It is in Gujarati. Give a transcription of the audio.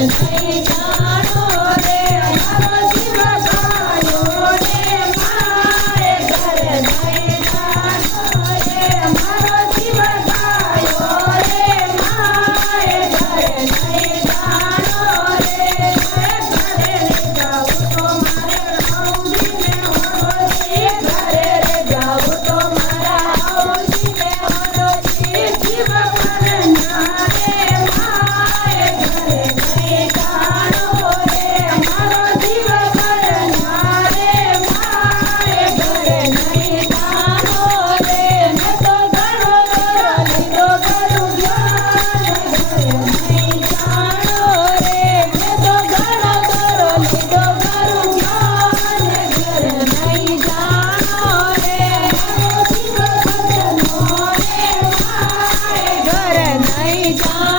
નહીં જાણો રે મારો જીવ ગાયો રે મારે ઘરે નહીં જાણો રે મારો જીવ ગાયો રે મારે ઘરે નહીં જાણો રે ઘરે રે જાઉં તો મારે હવજીને હરોજી ઘરે રે જાઉં તો મારા હવજીને હરોજી જીવ કરનારે મારે ઘરે નહીં જાણો રે મારો જીવ કરનારે મારે ઘરે નહીં જાણો રે મેં તો ઘણો દોરો લીધો કરું જ્ઞાન ઘરે નહીં જાણો રે મેં તો ઘણો દોરો લીધો કરું જ્ઞાન ઘરે નહીં જાણો રે મારો જીવ કરનારે મારે ઘરે નહીં જાણો